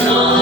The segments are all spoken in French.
Sois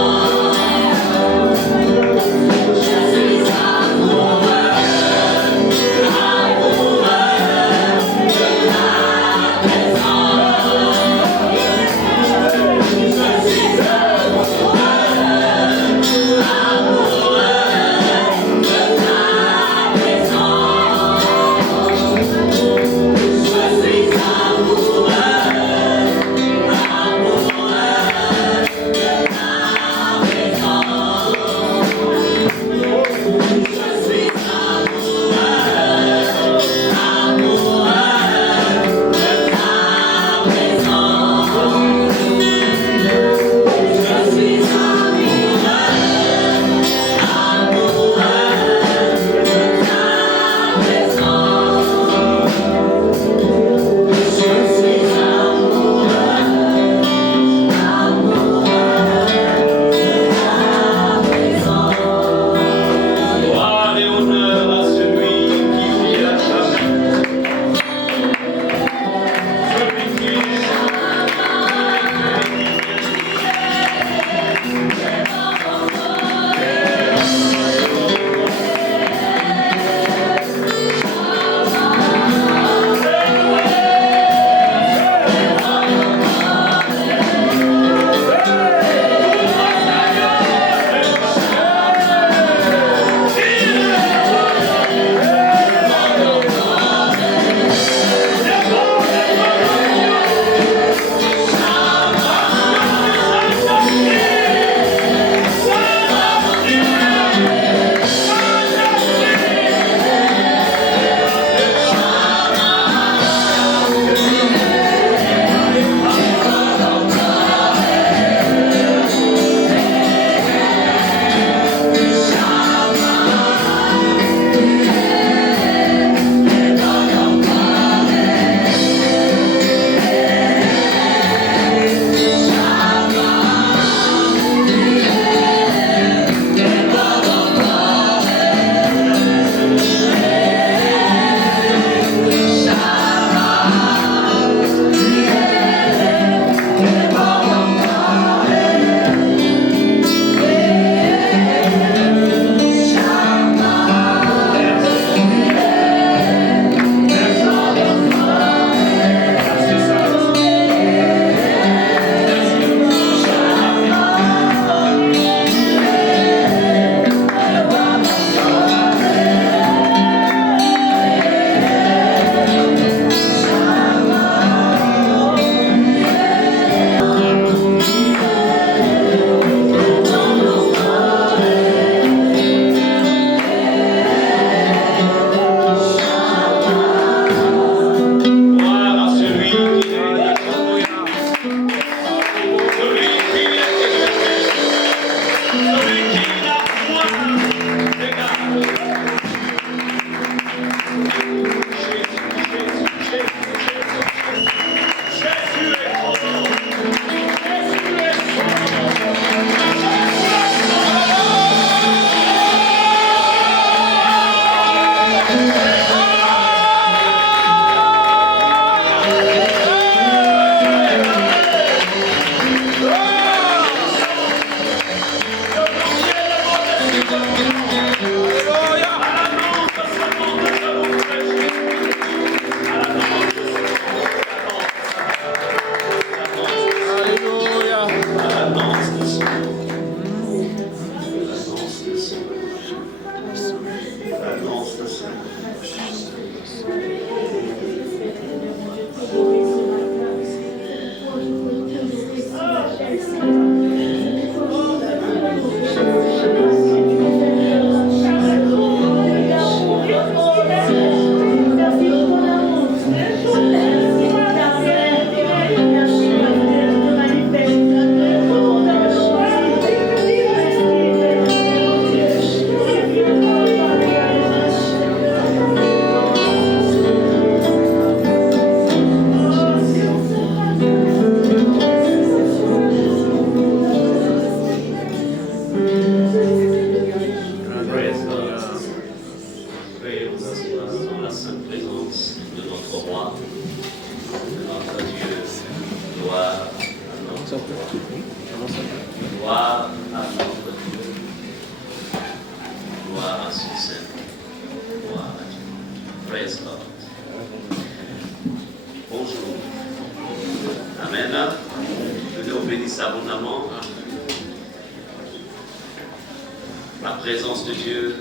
la présence de Dieu.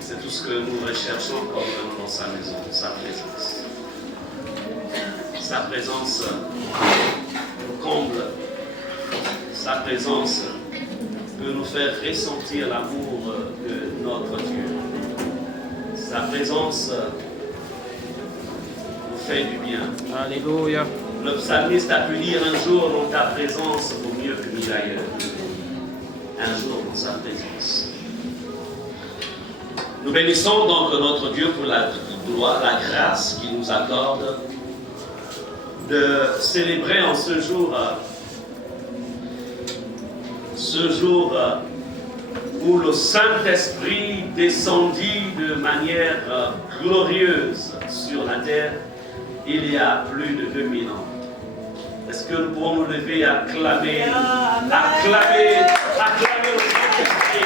C'est tout ce que nous recherchons quand nous venons dans sa maison, sa présence. Sa présence nous comble. Sa présence peut nous faire ressentir l'amour de notre Dieu. Sa présence nous fait du bien. Alléluia. Le psalmiste a pu dire un jour dans ta présence vaut mieux que 1000 ailleurs. Un jour dans sa présence. Nous bénissons donc notre Dieu pour la gloire, la grâce qu'il nous accorde de célébrer en ce jour où le Saint-Esprit descendit de manière glorieuse sur la terre il y a plus de 2000 ans. Est-ce que nous pouvons nous lever et acclamer le Saint-Esprit?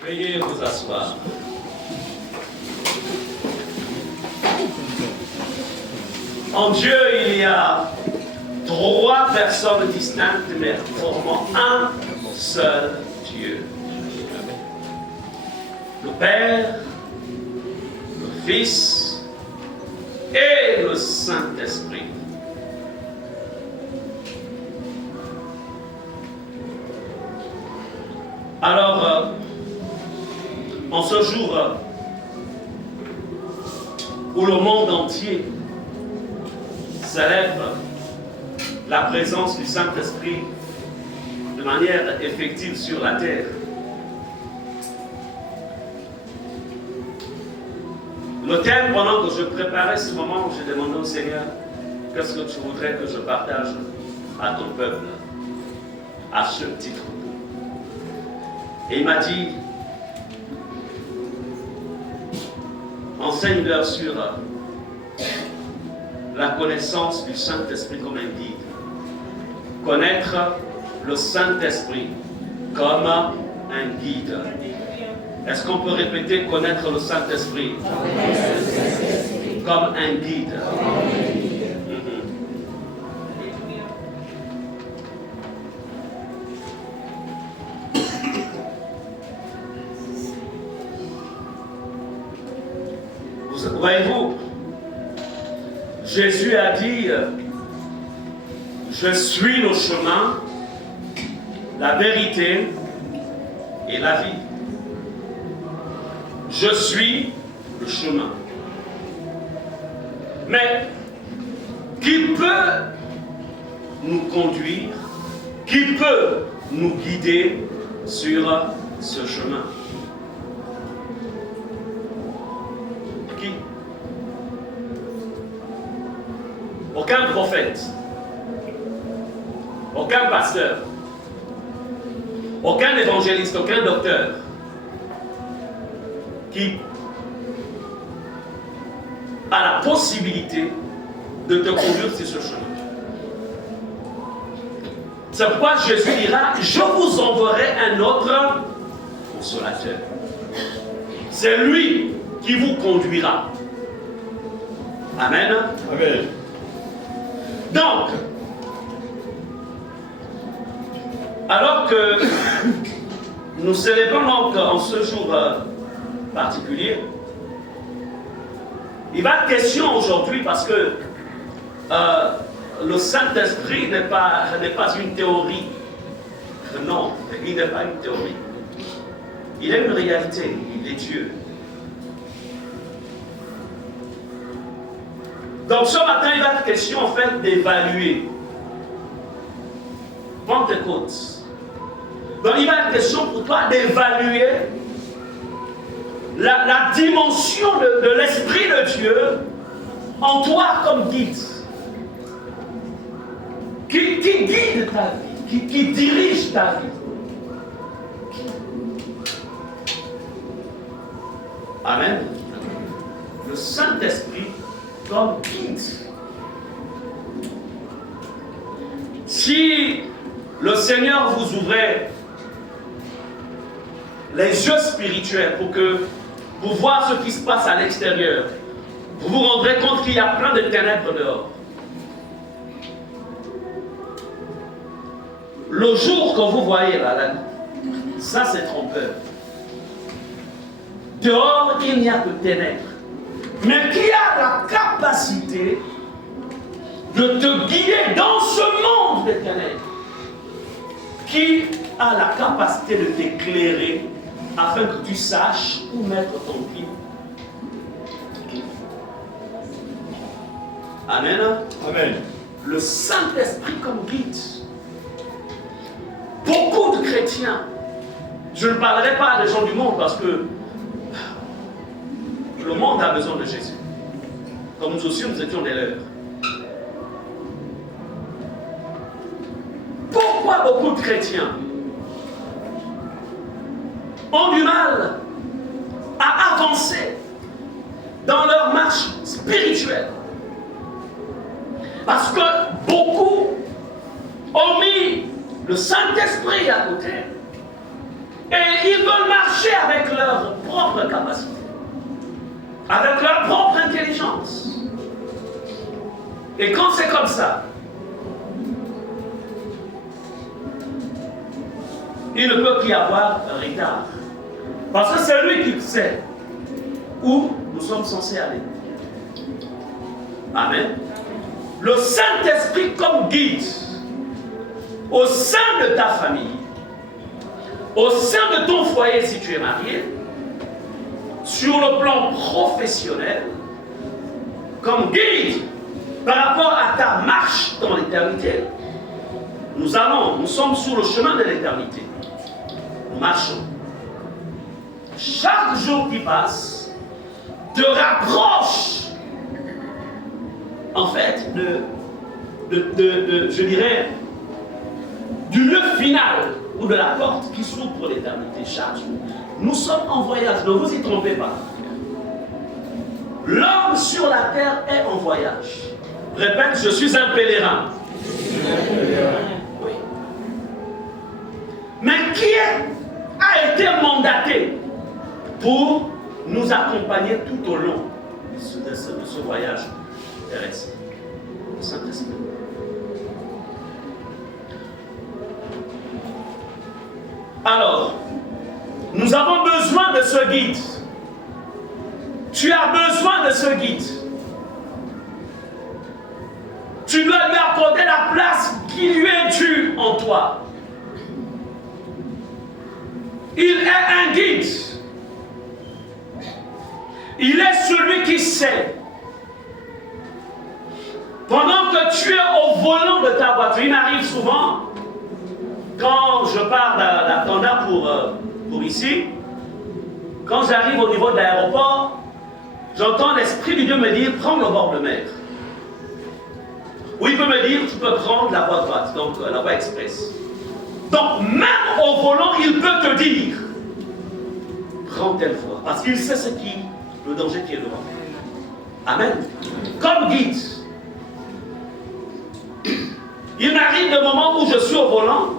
Veuillez vous asseoir. En Dieu, il y a 3 personnes distinctes, mais formant un seul Dieu. Le Père, le Fils et le Saint-Esprit. Alors, en ce jour où le monde entier célèbre la présence du Saint-Esprit de manière effective sur la terre, le thème, pendant que je préparais ce moment, j'ai demandé au Seigneur, qu'est-ce que tu voudrais que je partage à ton peuple à ce petit troupeau? Et il m'a dit, enseigne-leur sur la connaissance du Saint-Esprit comme un guide. Connaître le Saint-Esprit comme un guide. Est-ce qu'on peut répéter connaître le Saint-Esprit comme un guide? Voyez-vous, Jésus a dit, je suis le chemin, la vérité et la vie. Je suis le chemin. Mais qui peut nous conduire, qui peut nous guider sur ce chemin? Qui? Aucun prophète, aucun pasteur, aucun évangéliste, aucun docteur qui a la possibilité de te conduire sur ce chemin. C'est pourquoi Jésus dira, je vous enverrai un autre consolateur. C'est lui qui vous conduira. Amen. Amen. Donc, alors que nous célébrons donc en ce jour particulier, il va être question aujourd'hui parce que le Saint-Esprit n'est pas une théorie. Non, il n'est pas une théorie. Il est une réalité, il est Dieu. Donc ce matin, il va être question en fait d'évaluer Pentecôte. Donc il va être question pour toi d'évaluer la dimension de l'Esprit de Dieu en toi comme guide. Qui guide ta vie, qui dirige ta vie. Amen. Le Saint-Esprit comme guide. Si le Seigneur vous ouvrait les yeux spirituels pour voir ce qui se passe à l'extérieur, vous vous rendrez compte qu'il y a plein de ténèbres dehors. Le jour que vous voyez là, ça c'est trompeur. Dehors, il n'y a que ténèbres. Mais qui a la capacité de te guider dans ce monde des ténèbres? Qui a la capacité de t'éclairer afin que tu saches où mettre ton pied? Amen. Amen. Le Saint-Esprit comme guide. Beaucoup de chrétiens, je ne parlerai pas des gens du monde parce que le monde a besoin de Jésus. Comme nous aussi, nous étions des leurs. Pourquoi beaucoup de chrétiens ont du mal à avancer dans leur marche spirituelle? Parce que beaucoup ont mis le Saint-Esprit à côté et ils veulent marcher avec leur propre capacité, avec leur propre intelligence. Et quand c'est comme ça, il ne peut qu'y avoir un retard. Parce que c'est lui qui sait où nous sommes censés aller. Amen. Le Saint-Esprit comme guide au sein de ta famille, au sein de ton foyer si tu es marié, sur le plan professionnel, comme guide par rapport à ta marche dans l'éternité. Nous sommes sur le chemin de l'éternité. Nous marchons. Chaque jour qui passe te rapproche, en fait, je dirais, du lieu final ou de la porte qui s'ouvre pour l'éternité chaque jour. Nous sommes en voyage, ne vous y trompez pas. L'homme sur la terre est en voyage. Répète, je suis un pèlerin. Oui. Mais qui a été mandaté pour nous accompagner tout au long de ce voyage terrestre? Le Saint-Esprit. Alors, nous avons besoin de ce guide. Tu as besoin de ce guide. Tu dois lui accorder la place qui lui est due en toi. Il est un guide. Il est celui qui sait. Pendant que tu es au volant de ta voiture, il m'arrive souvent, quand je pars d'Attanda pour ici, quand j'arrive au niveau de l'aéroport, j'entends l'Esprit de Dieu me dire, prends le bord de mer. Ou il peut me dire, tu peux prendre la voie droite, donc la voie express. Donc même au volant, il peut te dire, prends telle voie, parce qu'il sait le danger qui est devant. Amen. Comme guide. Il m'arrive des moments où je suis au volant,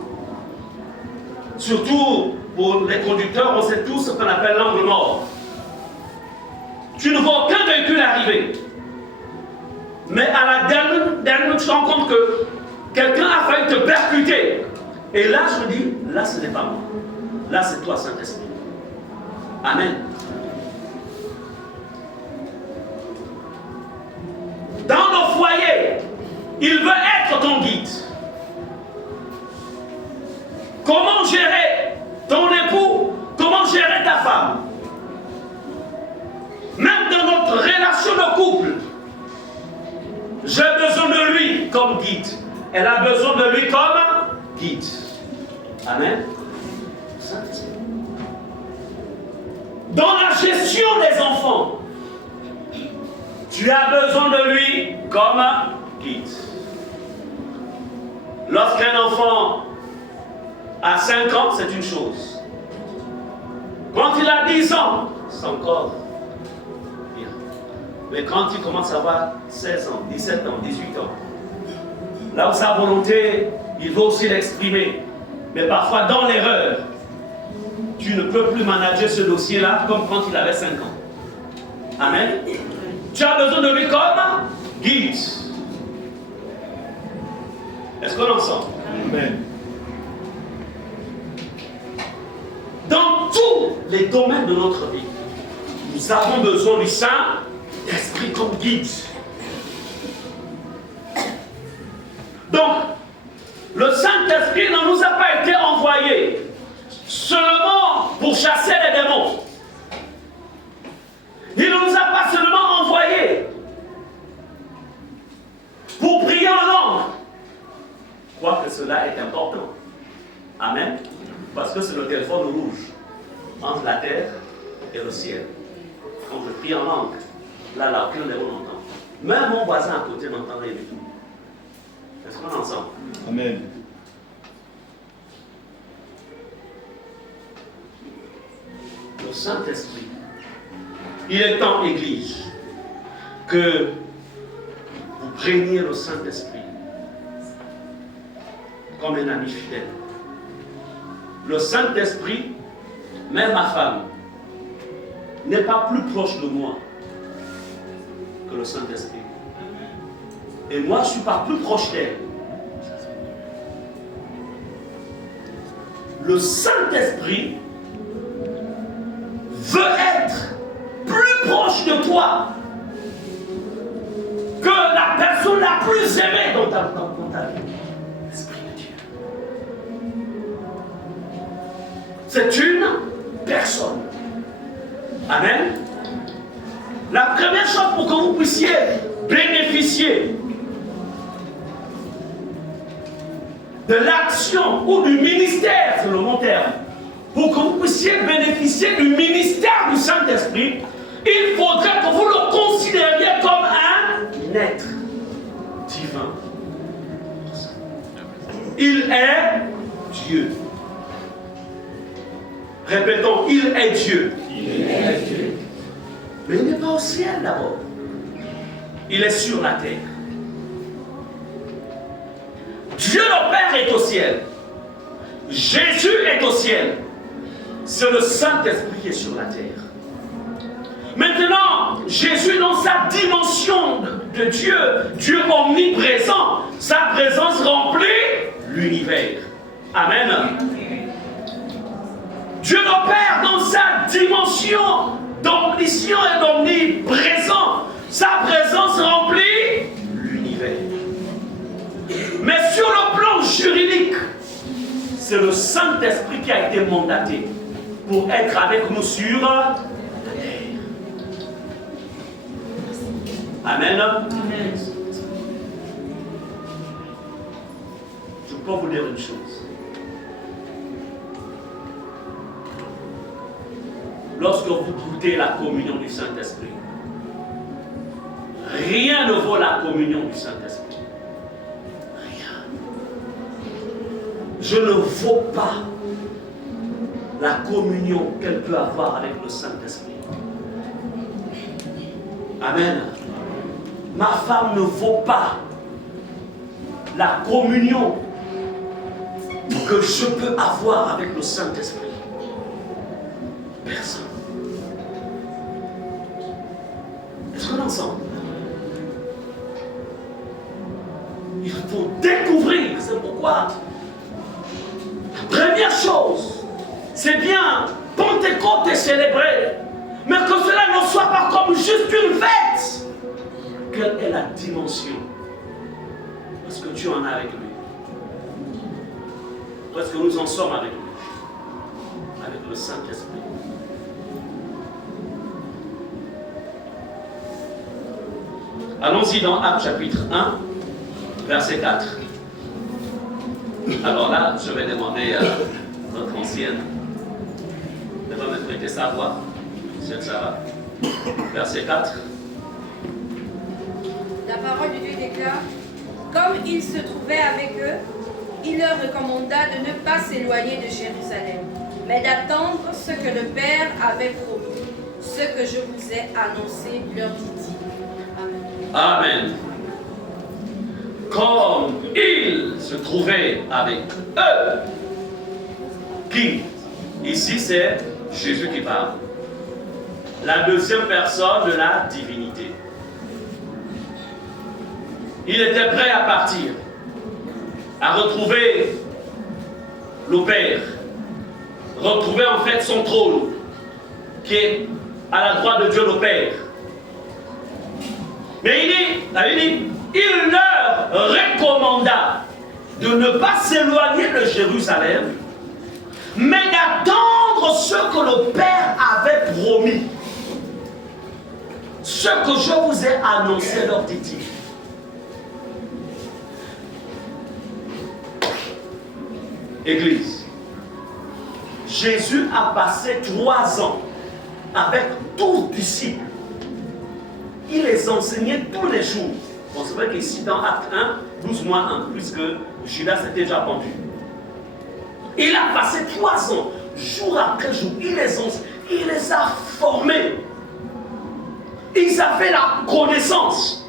surtout pour les conducteurs, on sait tous ce qu'on appelle l'angle mort. Tu ne vois aucun véhicule arriver. Mais à la dernière, tu te rends compte que quelqu'un a failli te percuter. Et là, je me dis, là, ce n'est pas moi. Là, c'est toi, Saint-Esprit. Amen. Dans nos foyers, il veut être ton guide. Comment gérer ton époux? Comment gérer ta femme? Même dans notre relation de couple, Elle a besoin de lui comme guide. Amen. Saint-Esprit. Dans la gestion des enfants, tu as besoin de lui comme guide. Lorsqu'un enfant a 5 ans, c'est une chose. Quand il a 10 ans, c'est encore bien. Mais quand il commence à avoir 16 ans, 17 ans, 18 ans, là où sa volonté, il veut aussi l'exprimer. Mais parfois, dans l'erreur, tu ne peux plus manager ce dossier-là comme quand il avait 5 ans. Amen. Tu as besoin de lui comme guide. Est-ce qu'on en sent? Amen. Dans tous les domaines de notre vie, nous avons besoin du Saint-Esprit comme guide. Donc, le Saint-Esprit ne nous a pas été envoyé seulement pour chasser les démons. Il ne nous a pas seulement envoyé pour prier en langue. Je crois que cela est important. Amen. Parce que c'est le téléphone rouge entre la terre et le ciel. Quand je prie en langue, là, aucun démon n'entend. Même mon voisin à côté n'entend rien du tout. Est-ce qu'on est ensemble? Amen. Le Saint-Esprit, il est temps, Église, que vous preniez le Saint-Esprit comme un ami fidèle. Le Saint-Esprit, même ma femme, n'est pas plus proche de moi que le Saint-Esprit. Et moi, je ne suis pas plus proche d'elle. Le Saint-Esprit veut être plus proche de toi que la personne la plus aimée dans ta vie. L'Esprit de Dieu. C'est une personne. Amen. La première chose pour que vous puissiez bénéficier de l'action ou du ministère, c'est le bon terme, pour que vous puissiez bénéficier du ministère du Saint-Esprit, il faudrait que vous le considériez comme un être divin. Il est Dieu. Répétons, il est Dieu. Il est Dieu. Mais il n'est pas au ciel d'abord. Il est sur la terre. Dieu le Père est au ciel. Jésus est au ciel. C'est le Saint-Esprit qui est sur la terre. Maintenant, Jésus dans sa dimension de Dieu, Dieu omniprésent, sa présence remplit l'univers. Amen. Dieu le Père dans sa dimension d'omniscient et d'omniprésent, sa présence remplit l'univers. Mais sur le plan juridique, c'est le Saint-Esprit qui a été mandaté pour être avec nous sur la terre. Amen. Amen. Je peux vous dire une chose. Lorsque vous goûtez la communion du Saint-Esprit, rien ne vaut la communion du Saint-Esprit. Rien. Je ne vaux pas la communion qu'elle peut avoir avec le Saint-Esprit. Amen. Ma femme ne vaut pas la communion que je peux avoir avec le Saint-Esprit. Personne. Est-ce qu'on est ensemble? Il faut découvrir, c'est pourquoi la première chose, c'est bien Pentecôte est célébré, mais que cela ne soit pas comme juste une fête. Quelle est la dimension? Est-ce que tu en as avec lui? Où est-ce que nous en sommes avec lui? Avec le Saint-Esprit. Allons-y dans Actes chapitre 1, verset 4. Alors là, je vais demander à notre ancienne de me prêter sa voix. Monsieur Sarah. Verset 4. La parole de Dieu déclare, comme il se trouvait avec eux, il leur recommanda de ne pas s'éloigner de Jérusalem, mais d'attendre ce que le Père avait promis, ce que je vous ai annoncé, leur dit-il. Amen. Amen. Comme il se trouvait avec eux. Qui? Ici, c'est Jésus qui parle. La deuxième personne de la divinité. Il était prêt à partir, à retrouver le Père, retrouver en fait son trône, qui est à la droite de Dieu le Père. Mais il leur recommanda de ne pas s'éloigner de Jérusalem, mais d'attendre ce que le Père avait promis. Ce que je vous ai annoncé, leur dit-il. Église, Jésus a passé 3 ans avec 12 disciples. Il les enseignait tous les jours. Bon, c'est vrai qu'ici dans Acte 1, 12 moins 1, puisque Judas s'était déjà pendu. Il a passé 3 ans, jour après jour. Il les a formés. Ils avaient la connaissance.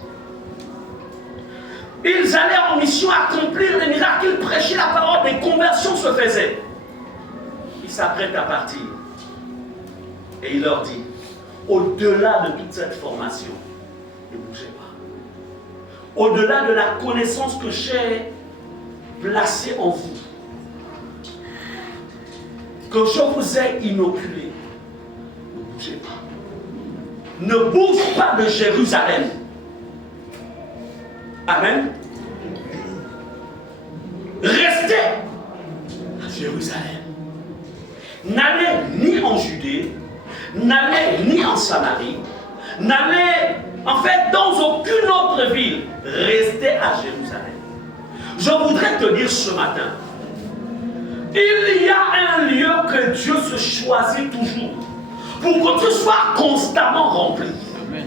Ils allaient en mission accomplir les miracles. Ils prêchaient la parole, des conversions se faisaient. Ils s'apprêtent à partir. Et il leur dit, au-delà de toute cette formation, ne bougez pas. Au-delà de la connaissance que j'ai placée en vous, que je vous ai inoculé, ne bougez pas. Ne bouge pas de Jérusalem. Amen. Restez à Jérusalem. N'allez ni en Judée, n'allez ni en Samarie, n'allez en fait dans aucune autre ville. Restez à Jérusalem. Je voudrais te dire ce matin, il y a un lieu que Dieu se choisit toujours pour que tu sois constamment rempli. Amen.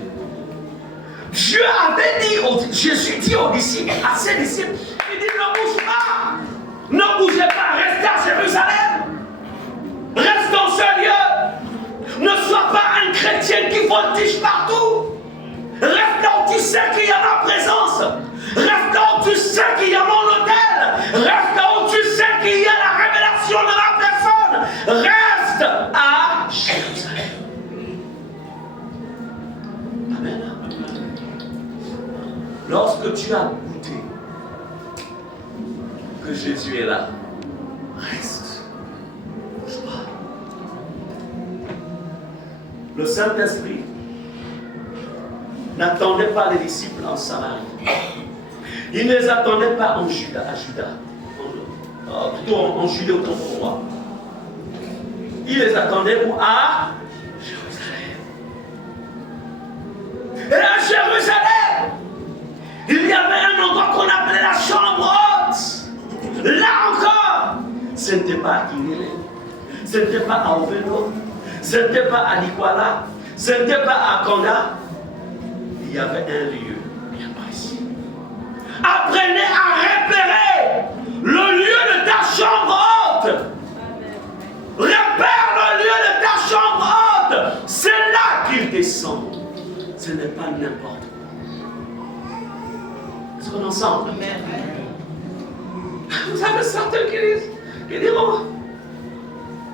Dieu avait dit, Jésus dit aux disciples, à ses disciples, il dit ne bouge pas, ne bougez pas, restez à Jérusalem, reste dans ce lieu, ne sois pas un chrétien qui voltige partout, reste là où tu sais qu'il y a ma présence, reste là où tu sais qu'il y a mon hôtel, reste là où tu sais qu'il y a la révélation de ma personne, reste à Jérusalem. Amen. Lorsque tu as goûté que Jésus est là, reste. Bouge pas. Le Saint-Esprit n'attendait pas les disciples en Samarie. Il ne les attendait pas en Juda, plutôt en Judée au temps du roi. Il les attendait où? À Jérusalem. Et à Jérusalem, il y avait un endroit qu'on appelait la chambre haute. Là encore, ce n'était pas à Guinée, ce n'était pas à Oveno, ce n'était pas à Nikwala, ce n'était pas à Kanda. Il y avait un lieu bien précis. Apprenez à repérer le lieu de ta chambre haute. Repère le lieu de ta chambre haute. C'est là qu'il descend. Ce n'est pas n'importe où. Est-ce qu'on est ensemble? Vous avez certains qui diront,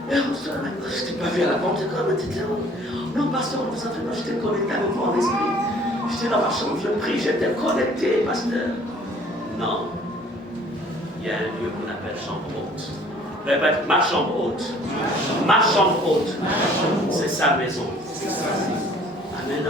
je t'ai pas vu à la porte, non, pasteur, vous savez, moi j'étais connecté avec mon esprit. J'étais dans ma chambre, je prie, j'étais connecté, pasteur. Non. Il y a un lieu qu'on appelle chambre haute. Répète, ma chambre haute. Ma chambre haute. C'est sa maison. Amen.